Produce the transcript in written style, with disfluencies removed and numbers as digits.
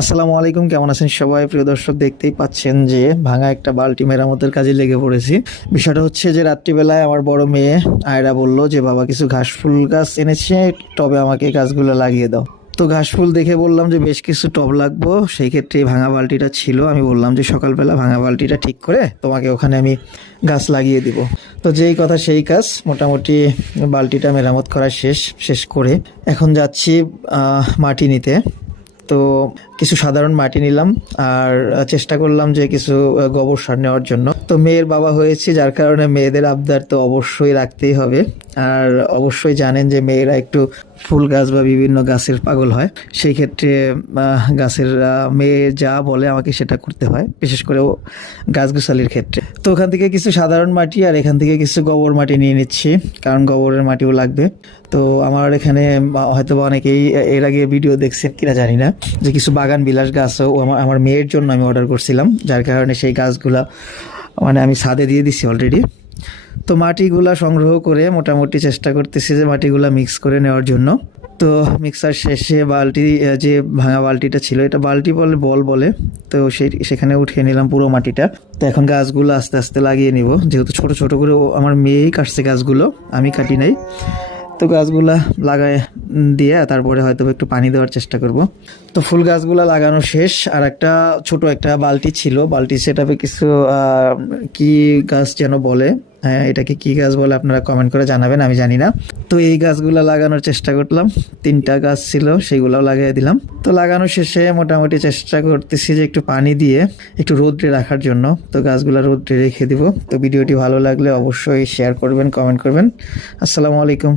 আসসালামু আলাইকুম, কেমন আছেন সবাই? প্রিয় দর্শক, দেখতেই পাচ্ছেন যে ভাঙা একটা বালতি মেরামতের কাজে লেগে পড়েছি। বিষয়টা হচ্ছে যে রাত্রিবেলায় আমার বড় মেয়ে আয়রা বলল যে বাবা কিছু ঘাস ফুল গাছ এনেছে, টবে আমাকে এই গাছগুলো লাগিয়ে দাও। তো ঘাস ফুল দেখে বললাম যে বেশ কিছু টব লাগবো, সেই ক্ষেত্রে এই ভাঙা বালতিটা ছিল। আমি বললাম যে সকালবেলা ভাঙা বালতিটা ঠিক করে তোমাকে ওখানে আমি গাছ লাগিয়ে দিব। তো যেই কথা সেই কাজ, মোটামুটি বালতিটা মেরামত করা শেষ করে এখন যাচ্ছি মাটি নিতে। তো কিছু সাধারণ মাটি নিলাম আর চেষ্টা করলাম যে কিছু গোবর সার নেওয়ার জন্য। তো মেয়ের বাবা হয়েছি, যার কারণে মেয়েদের আবদার তো অবশ্যই রাখতেই হবে। আর অবশ্যই জানেন যে মেয়েরা একটু ফুল গাছ বা বিভিন্ন গাছের পাগল হয়। সেই ক্ষেত্রে গাছের মেয়ে যা বলে আমাকে সেটা করতে হয়, বিশেষ করে গাছগাছালির ক্ষেত্রে। তো ওখান থেকে কিছু সাধারণ মাটি আর এখান থেকে কিছু গোবর মাটি নিয়ে নিচ্ছি, কারণ গোবরের মাটিও লাগবে। তো আমার এখানে হয়তো অনেকেই এর আগে ভিডিও দেখছেন কিনা জানি না, যে কিছু বাগান বিলাস গাছও আমার মেয়ের জন্য আমি অর্ডার করছিলাম, যার কারণে সেই গাছগুলা মানে আমি ছাদে দিয়ে দিছি অলরেডি। তো মাটিগুলা সংগ্রহ করে মোটামুটি চেষ্টা করতেছি যে মাটিগুলা মিক্স করে নেওয়ার জন্য। তো মিক্সার শেষে বালতি, যে ভাঙা বালতিটা ছিল, এটা বালতি বলে বল বলে, তো সেখানে উঠিয়ে নিলাম পুরো মাটিটা। তো এখন গাছগুলো আস্তে আস্তে লাগিয়ে নিব, যেহেতু ছোট ছোট করে আমার মেয়েই কাটছে গাছগুলো, আমি কাটি নাই। তো গাছগুলা লাগায় দিয়ে তারপরে হয়তো একটু পানি দেওয়ার চেষ্টা করব। তো ফুল গাছগুলা লাগানো শেষ। আর একটা ছোট একটা বালতি ছিল, বালতি সেটাপে কিছু কি গাছ যেন বলে, হ্যাঁ এটাকে কি গাছ বলে আপনারা কমেন্ট করে জানাবেন, আমি জানি না। তো এই গাছগুলা লাগানোর চেষ্টা করলাম, 3টা গাছ ছিল সেগুলোও লাগিয়ে দিলাম। তো লাগানো শেষে মোটামুটি চেষ্টা করতেছি যে একটু পানি দিয়ে একটু রোদ্রে রাখার জন্য। তো গাছগুলা রোদ্রে রেখে দিব। তো ভিডিওটি ভালো লাগলে অবশ্যই শেয়ার করবেন, কমেন্ট করবেন। আসসালামু আলাইকুম।